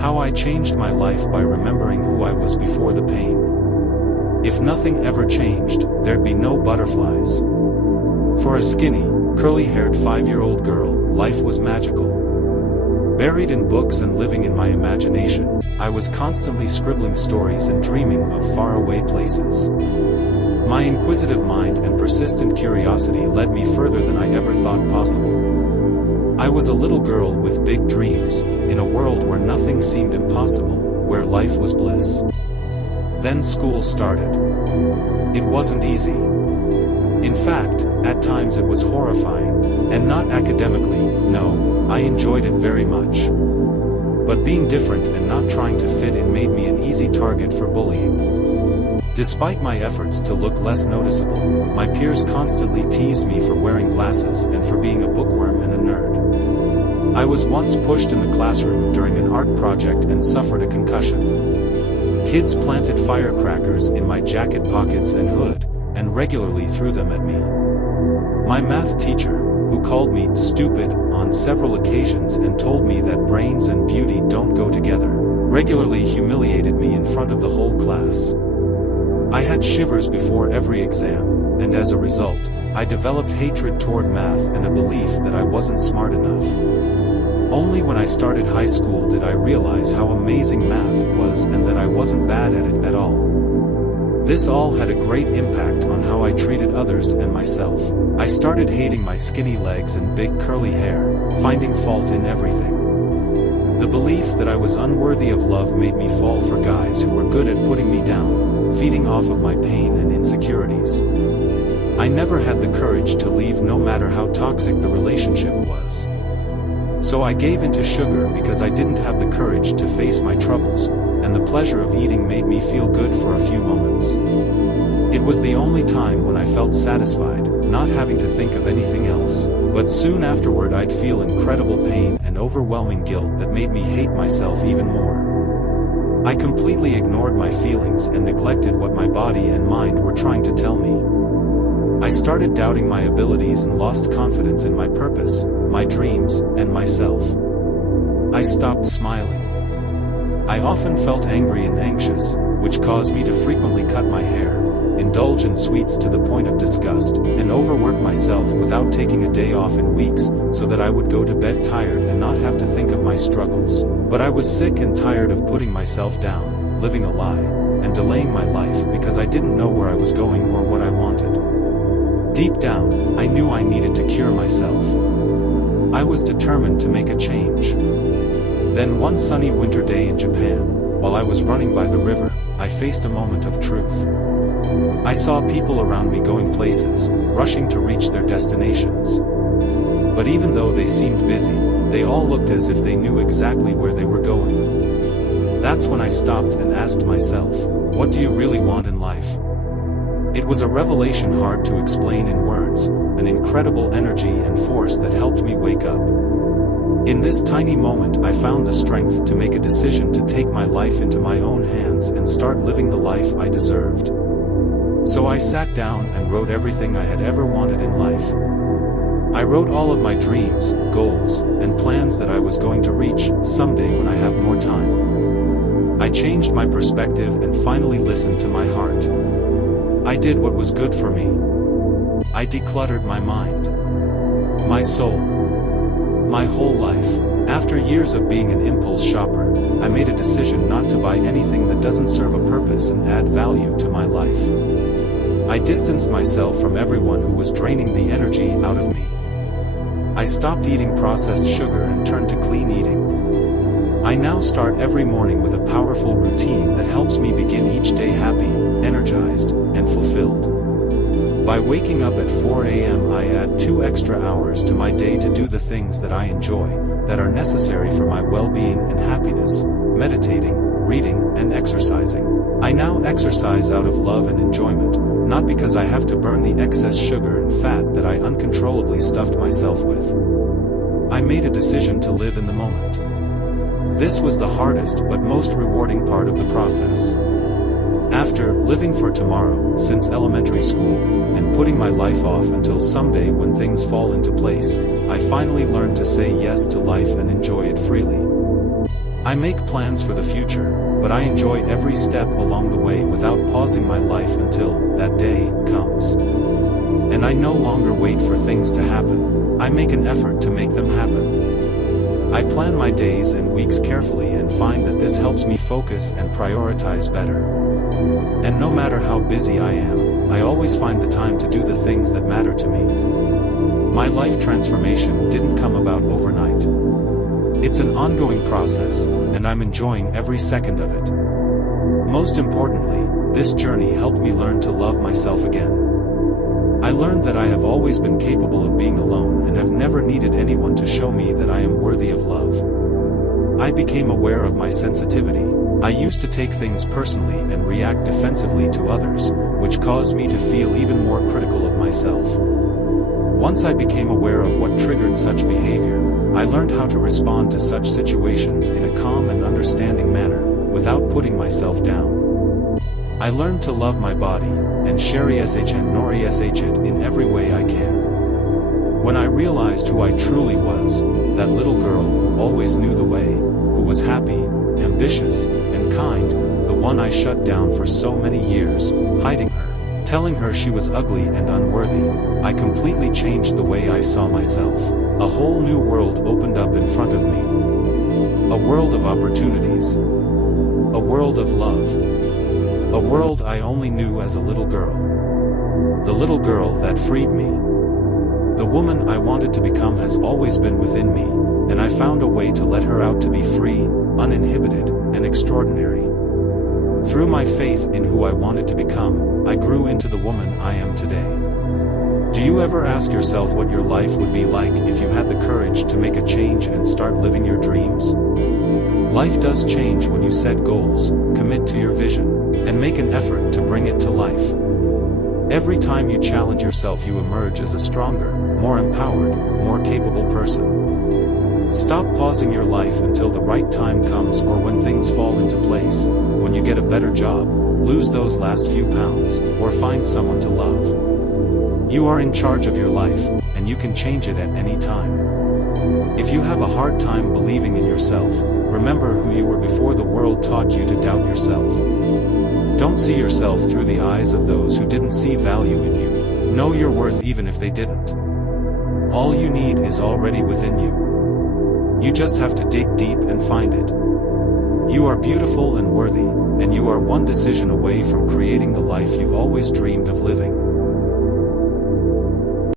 How I changed my life by remembering who I was before the pain. If nothing ever changed, there'd be no butterflies. For a skinny, curly-haired 5-year-old girl, life was magical. Buried in books and living in my imagination, I was constantly scribbling stories and dreaming of faraway places. My inquisitive mind and persistent curiosity led me further than I ever thought possible. I was a little girl with big dreams, in a world where nothing seemed impossible, where life was bliss. Then school started. It wasn't easy. In fact, at times it was horrifying, and not academically, no, I enjoyed it very much. But being different and not trying to fit in made me an easy target for bullying. Despite my efforts to look less noticeable, my peers constantly teased me for wearing glasses and for being a bookworm and a nerd. I was once pushed in the classroom during an art project and suffered a concussion. Kids planted firecrackers in my jacket pockets and hood, and regularly threw them at me. My math teacher, who called me stupid on several occasions and told me that brains and beauty don't go together, regularly humiliated me in front of the whole class. I had shivers before every exam, and as a result, I developed hatred toward math and a belief that I wasn't smart enough. Only when I started high school did I realize how amazing math was and that I wasn't bad at it at all. This all had a great impact on how I treated others and myself. I started hating my skinny legs and big curly hair, finding fault in everything. The belief that I was unworthy of love made me fall for guys who were good at putting me down, feeding off of my pain and insecurities. I never had the courage to leave no matter how toxic the relationship was. So I gave into sugar because I didn't have the courage to face my troubles, and the pleasure of eating made me feel good for a few moments. It was the only time when I felt satisfied, not having to think of anything else, but soon afterward I'd feel incredible pain and overwhelming guilt that made me hate myself even more. I completely ignored my feelings and neglected what my body and mind were trying to tell me. I started doubting my abilities and lost confidence in my purpose, my dreams, and myself. I stopped smiling. I often felt angry and anxious, which caused me to frequently cut my hair, indulge in sweets to the point of disgust, and overwork myself without taking a day off in weeks, so that I would go to bed tired and not have to think of my struggles. But I was sick and tired of putting myself down, living a lie, and delaying my life because I didn't know where I was going or what I wanted. Deep down, I knew I needed to cure myself. I was determined to make a change. Then one sunny winter day in Japan, while I was running by the river, I faced a moment of truth. I saw people around me going places, rushing to reach their destinations. But even though they seemed busy, they all looked as if they knew exactly where they were going. That's when I stopped and asked myself, what do you really want in life? It was a revelation hard to explain in words, an incredible energy and force that helped me wake up. In this tiny moment I found the strength to make a decision to take my life into my own hands and start living the life I deserved. So I sat down and wrote everything I had ever wanted in life. I wrote all of my dreams, goals, and plans that I was going to reach someday when I have more time. I changed my perspective and finally listened to my heart. I did what was good for me. I decluttered my mind, my soul, my whole life. After years of being an impulse shopper, I made a decision not to buy anything that doesn't serve a purpose and add value to my life. I distanced myself from everyone who was draining the energy out of me. I stopped eating processed sugar and turned to clean eating. I now start every morning with a powerful routine that helps me begin each day happy, energized, and fulfilled. By waking up at 4 a.m. I add 2 extra hours to my day to do the things that I enjoy, that are necessary for my well-being and happiness, meditating, reading, and exercising. I now exercise out of love and enjoyment, not because I have to burn the excess sugar and fat that I uncontrollably stuffed myself with. I made a decision to live in the moment. This was the hardest but most rewarding part of the process. After living for tomorrow since elementary school, and putting my life off until someday when things fall into place, I finally learned to say yes to life and enjoy it freely. I make plans for the future, but I enjoy every step along the way without pausing my life until that day comes. And I no longer wait for things to happen. I make an effort to make them happen. I plan my days and weeks carefully and find that this helps me focus and prioritize better. And no matter how busy I am, I always find the time to do the things that matter to me. My life transformation didn't come about overnight. It's an ongoing process, and I'm enjoying every second of it. Most importantly, this journey helped me learn to love myself again. I learned that I have always been capable of being alone and have never needed anyone to show me that I am worthy of love. I became aware of my sensitivity. I used to take things personally and react defensively to others, which caused me to feel even more critical of myself. Once I became aware of what triggered such behavior, I learned how to respond to such situations in a calm and understanding manner, without putting myself down. I learned to love my body, and Sherry SH and Nori SH it in every way I can. When I realized who I truly was, that little girl who always knew the way, who was happy, ambitious, and kind, the one I shut down for so many years, hiding her, telling her she was ugly and unworthy, I completely changed the way I saw myself. A whole new world opened up in front of me. A world of opportunities. A world of love. A world I only knew as a little girl. The little girl that freed me. The woman I wanted to become has always been within me, and I found a way to let her out to be free, uninhibited, and extraordinary. Through my faith in who I wanted to become, I grew into the woman I am today. Do you ever ask yourself what your life would be like if you had the courage to make a change and start living your dreams? Life does change when you set goals, commit to your vision, and make an effort to bring it to life. Every time you challenge yourself, you emerge as a stronger, more empowered, more capable person. Stop pausing your life until the right time comes or when things fall into place, when you get a better job, lose those last few pounds, or find someone to love. You are in charge of your life, and you can change it at any time. If you have a hard time believing in yourself, remember who you were before the world taught you to doubt yourself. Don't see yourself through the eyes of those who didn't see value in you. Know your worth even if they didn't. All you need is already within you. You just have to dig deep and find it. You are beautiful and worthy, and you are one decision away from creating the life you've always dreamed of living.